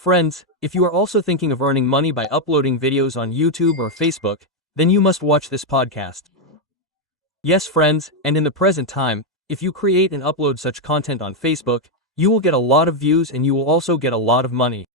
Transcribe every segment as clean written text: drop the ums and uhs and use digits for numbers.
Friends, if you are also thinking of earning money by uploading videos on YouTube or Facebook, then you must watch this podcast. Yes, friends, and in the present time, if you create and upload such content on Facebook, you will get a lot of views and you will also get a lot of money.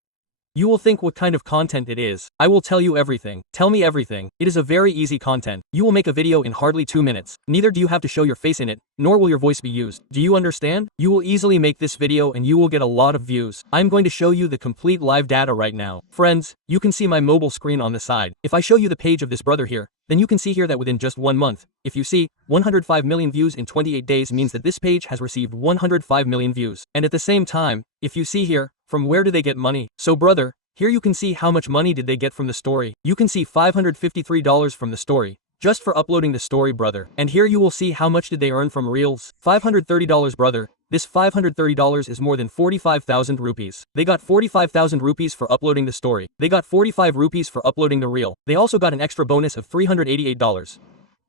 You will think what kind of content it is. I will tell you everything. Tell me everything. It is a very easy content. You will make a video in hardly 2 minutes. Neither do you have to show your face in it, nor will your voice be used. Do you understand? You will easily make this video and you will get a lot of views. I'm going to show you the complete live data right now. Friends, you can see my mobile screen on the side. If I show you the page of this brother here, then you can see here that within just 1 month, if you see, 105 million views in 28 days means that this page has received 105 million views. And at the same time, if you see here, from where do they get money? So brother, here you can see how much money did they get from the story. You can see $553 from the story, just for uploading the story brother. And here you will see how much did they earn from reels. $530 brother. This $530 is more than 45,000 rupees. They got 45,000 rupees for uploading the story. They got 45 rupees for uploading the reel. They also got an extra bonus of $388.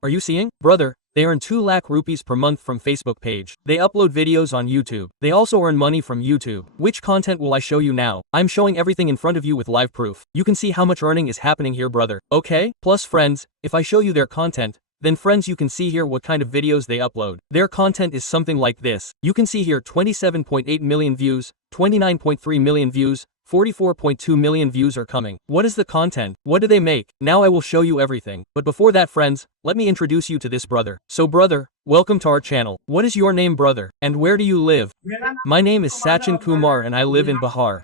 Are you seeing? Brother, they earn 2 lakh rupees per month from Facebook page. They upload videos on YouTube. They also earn money from YouTube. Which content will I show you now? I'm showing everything in front of you with live proof. You can see how much earning is happening here brother. Okay? Plus friends, if I show you their content, then friends you can see here what kind of videos they upload. Their content is something like this. You can see here 27.8 million views, 29.3 million views, 44.2 million views are coming. What is the content? What do they make? Now I will show you everything. But before that friends, let me introduce you to this brother. So brother, welcome to our channel. What is your name brother? And where do you live? My name is Sachin Kumar and I live in Bihar.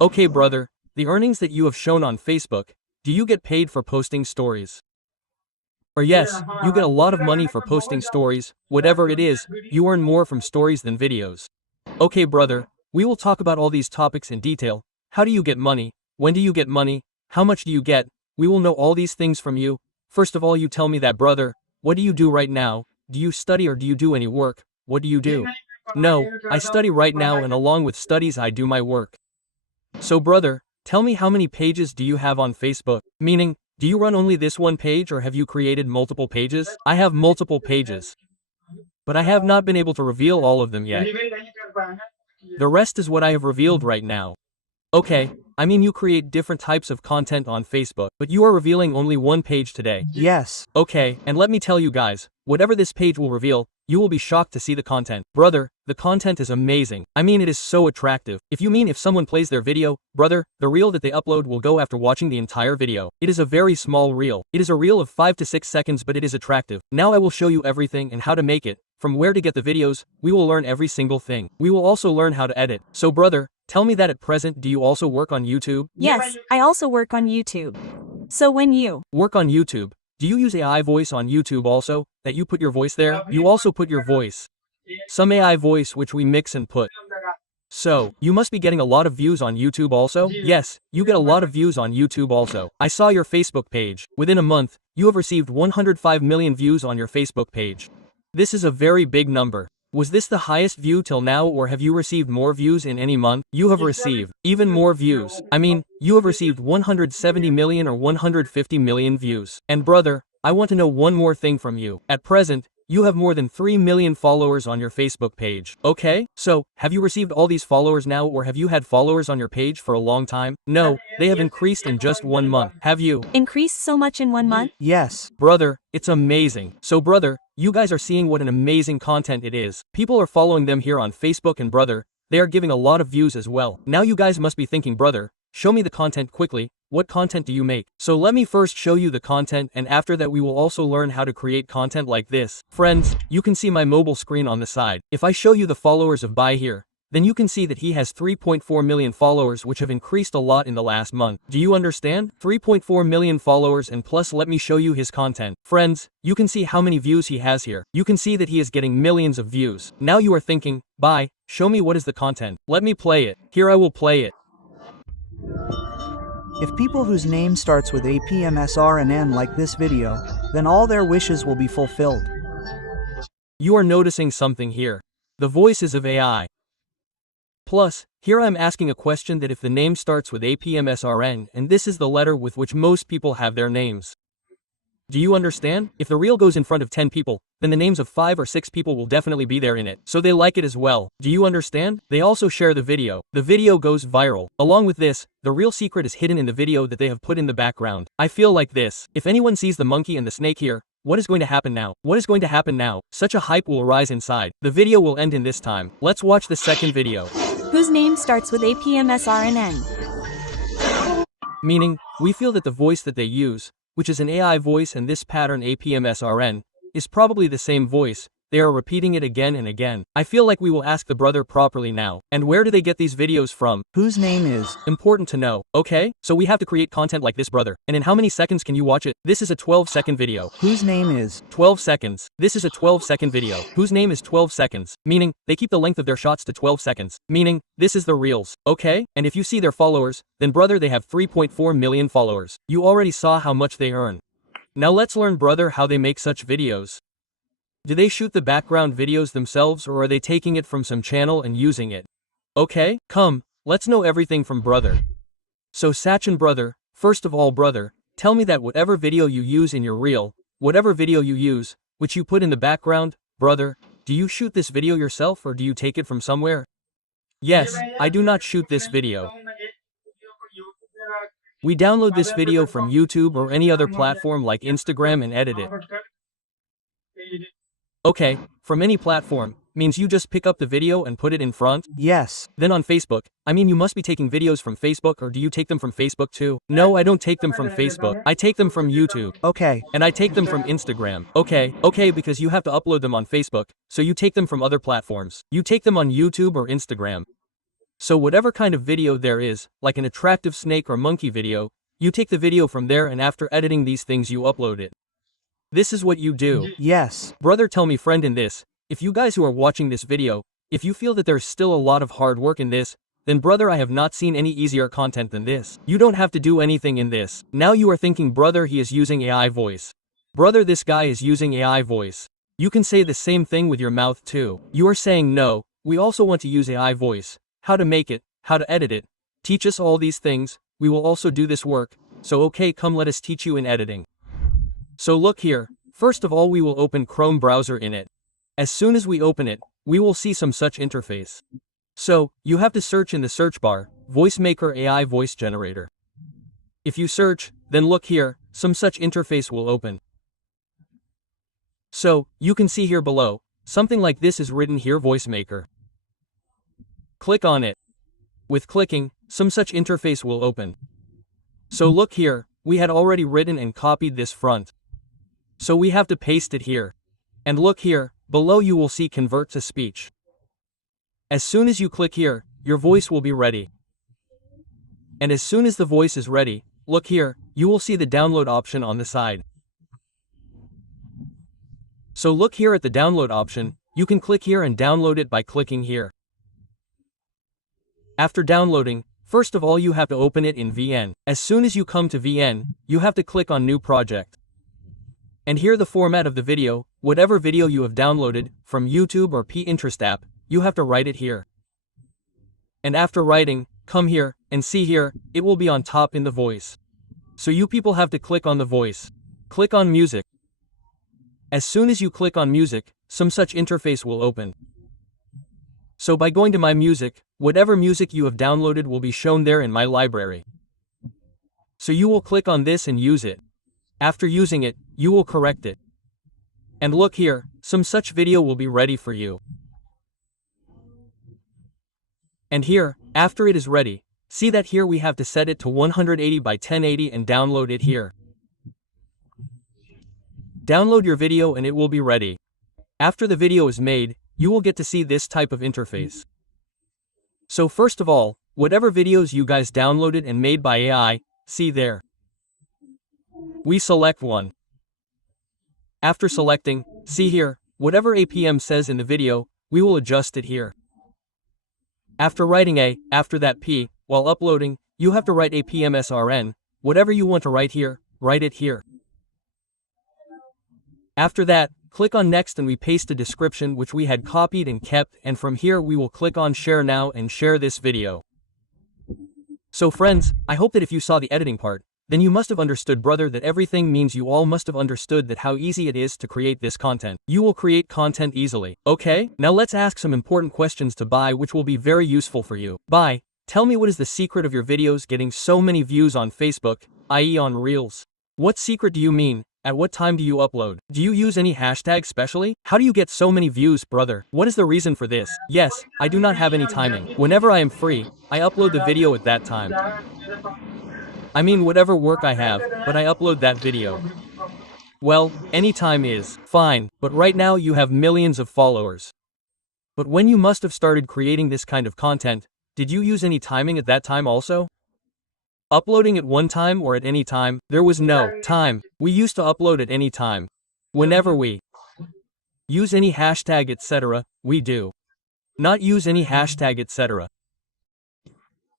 Okay brother, the earnings that you have shown on Facebook, do you get paid for posting stories? Or yes, you get a lot of money for posting stories, whatever it is, you earn more from stories than videos. Okay brother, we will talk about all these topics in detail. How do you get money? When do you get money? How much do you get? We will know all these things from you. First of all you tell me that brother, what do you do right now? Do you study or do you do any work? What do you do? No, I study right now and along with studies I do my work. So brother, tell me how many pages do you have on Facebook? Meaning, do you run only this one page or have you created multiple pages? I have multiple pages. But I have not been able to reveal all of them yet. The rest is what I have revealed right now. Okay, I mean you create different types of content on Facebook, but you are revealing only one page today. Yes. Okay, and let me tell you guys, whatever this page will reveal, you will be shocked to see the content. Brother, the content is amazing. I mean it is so attractive. If you mean if someone plays their video, brother, the reel that they upload will go after watching the entire video. It is a very small reel. It is a reel of 5 to 6 seconds but it is attractive. Now I will show you everything and how to make it. From where to get the videos, we will learn every single thing. We will also learn how to edit. So brother, tell me that at present do you also work on YouTube? Yes, I also work on YouTube. So when you work on YouTube, do you use AI voice on YouTube also, that you put your voice there? You also put your voice. Some AI voice which we mix and put. So, you must be getting a lot of views on YouTube also? Yes, you get a lot of views on YouTube also. I saw your Facebook page. Within a month, you have received 105 million views on your Facebook page. This is a very big number. Was this the highest view till now or have you received more views in any month? You have received even more views. I mean, you have received 170 million or 150 million views. And brother, I want to know one more thing from you. At present, you have more than 3 million followers on your Facebook page. Okay? So, have you received all these followers now or have you had followers on your page for a long time? No, they have increased in just 1 month. Have you? increased so much in 1 month? Yes. Brother, it's amazing. So brother, you guys are seeing what an amazing content it is. People are following them here on Facebook and brother, they are giving a lot of views as well. Now you guys must be thinking brother, show me the content quickly. What content do you make? So let me first show you the content and after that we will also learn how to create content like this. Friends, you can see my mobile screen on the side. If I show you the followers of Bai here, then you can see that he has 3.4 million followers which have increased a lot in the last month. Do you understand? 3.4 million followers and plus let me show you his content. Friends, you can see how many views he has here. You can see that he is getting millions of views. Now you are thinking, Bai, show me what is the content. Let me play it. Here I will play it. If people whose name starts with APMSR and N like this video, then all their wishes will be fulfilled. You are noticing something here. The voice is of AI. Plus, here I'm asking a question that if the name starts with APMSRN and this is the letter with which most people have their names. Do you understand? If the reel goes in front of 10 people, then the names of 5 or 6 people will definitely be there in it. So they like it as well. Do you understand? They also share the video. The video goes viral. Along with this, the real secret is hidden in the video that they have put in the background. I feel like this. If anyone sees the monkey and the snake here, what is going to happen now? What is going to happen now? Such a hype will arise inside. The video will end in this time. Let's watch the second video. Whose name starts with APMSRNN? Meaning, we feel that the voice that they use, which is an AI voice and this pattern APMSRN, is probably the same voice. They are repeating it again and again. I feel like we will ask the brother properly now. And where do they get these videos from? Whose name is? Important to know. Okay, so we have to create content like this, brother. And in how many seconds can you watch it? This is a 12-second video. Whose name is? 12 seconds. This is a 12-second video. Whose name is 12 seconds? Meaning, they keep the length of their shots to 12 seconds. Meaning, this is the reels. Okay? And if you see their followers, then brother, they have 3.4 million followers. You already saw how much they earn. Now let's learn, brother, how they make such videos. Do they shoot the background videos themselves, or are they taking it from some channel and using it? Okay, come, let's know everything from brother. So Sachin, brother, first of all, brother, tell me that whatever video you use in your reel, whatever video you use, which you put in the background, brother, do you shoot this video yourself or do you take it from somewhere? Yes, I do not shoot this video. We download this video from YouTube or any other platform like Instagram and edit it. Okay, from any platform, means you just pick up the video and put it in front? Yes. Then on Facebook, I mean you must be taking videos from Facebook, or do you take them from Facebook too? No, I don't take them from Facebook. I take them from YouTube. Okay. And I take them from Instagram. Okay, because you have to upload them on Facebook, so you take them from other platforms. You take them on YouTube or Instagram. So whatever kind of video there is, like an attractive snake or monkey video, you take the video from there and after editing these things you upload it. This is what you do. Yes. Brother, tell me, friend, in this, if you guys who are watching this video, if you feel that there's still a lot of hard work in this, then brother, I have not seen any easier content than this. You don't have to do anything in this. Now you are thinking, brother, he is using AI voice. Brother, this guy is using AI voice. You can say the same thing with your mouth too. You are saying no, we also want to use AI voice. How to make it, how to edit it. Teach us all these things, we will also do this work. So okay, come, let us teach you in editing. So look here, first of all we will open Chrome browser in it. As soon as we open it, we will see some such interface. So, you have to search in the search bar, VoiceMaker AI voice generator. If you search, then look here, some such interface will open. So, you can see here below, something like this is written here, VoiceMaker. Click on it. With clicking, some such interface will open. So look here, we had already written and copied this front. So we have to paste it here. And look here, below you will see convert to speech. As soon as you click here, your voice will be ready. And as soon as the voice is ready, look here, you will see the download option on the side. So look here at the download option, you can click here and download it by clicking here. After downloading, first of all you have to open it in VN. As soon as you come to VN, you have to click on new project. And here the format of the video, whatever video you have downloaded, from YouTube or Pinterest app, you have to write it here. And after writing, come here, and see here, it will be on top in the voice. So you people have to click on the voice. Click on music. As soon as you click on music, some such interface will open. So by going to my music, whatever music you have downloaded will be shown there in my library. So you will click on this and use it. After using it, you will correct it. And look here, some such video will be ready for you. And here, after it is ready, see that here we have to set it to 180 by 1080 and download it here. Download your video and it will be ready. After the video is made, you will get to see this type of interface. So first of all, whatever videos you guys downloaded and made by AI, see there. We select one. After selecting, see here, whatever APM says in the video, we will adjust it here. After writing A, after that P, while uploading, you have to write APMSRN, whatever you want to write here, write it here. After that, click on next and we paste a description which we had copied and kept, and from here we will click on share now and share this video. So friends, I hope that if you saw the editing part, then you must have understood, brother, that everything means you all must have understood that how easy it is to create this content. You will create content easily. Okay, now let's ask some important questions to Bai, which will be very useful for you. Bai, tell me, what is the secret of your videos getting so many views on Facebook, i.e. on Reels? What secret do you mean? At what time do you upload? Do you use any hashtag specially? How do you get so many views, brother? What is the reason for this? Yes, I do not have any timing. Whenever I am free, I upload the video at that time. I mean whatever work I have, but I upload that video. Well, any time is fine, but right now you have millions of followers. But when you must have started creating this kind of content, did you use any timing at that time also? Uploading at one time or at any time? There was no time. We used to upload at any time. Whenever we use any hashtag etc., we do not use any hashtag etc.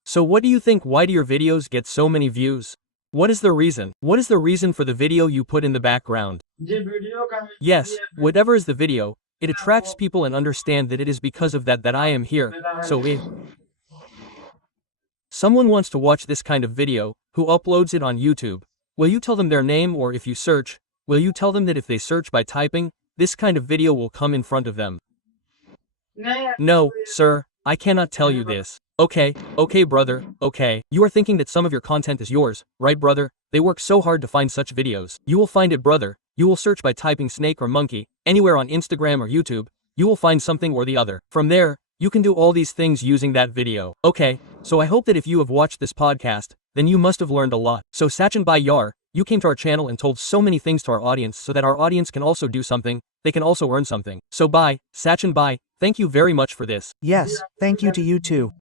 So what do you think? Why do your videos get so many views? What is the reason? What is the reason for the video you put in the background? Yes, whatever is the video, it attracts people and understand that it is because of that I am here. So if someone wants to watch this kind of video, who uploads it on YouTube, will you tell them their name, or if you search, will you tell them that if they search by typing, this kind of video will come in front of them? No, sir, I cannot tell you this. Okay, brother, okay. You are thinking that some of your content is yours, right, brother? They work so hard to find such videos. You will find it, brother. You will search by typing snake or monkey, anywhere on Instagram or YouTube, you will find something or the other. From there, you can do all these things using that video. Okay, so I hope that if you have watched this podcast, then you must have learned a lot. So Sachin Bhai Yar, you came to our channel and told so many things to our audience so that our audience can also do something, they can also earn something. So bye, Sachin Bhai, thank you very much for this. Yes, thank you to you too.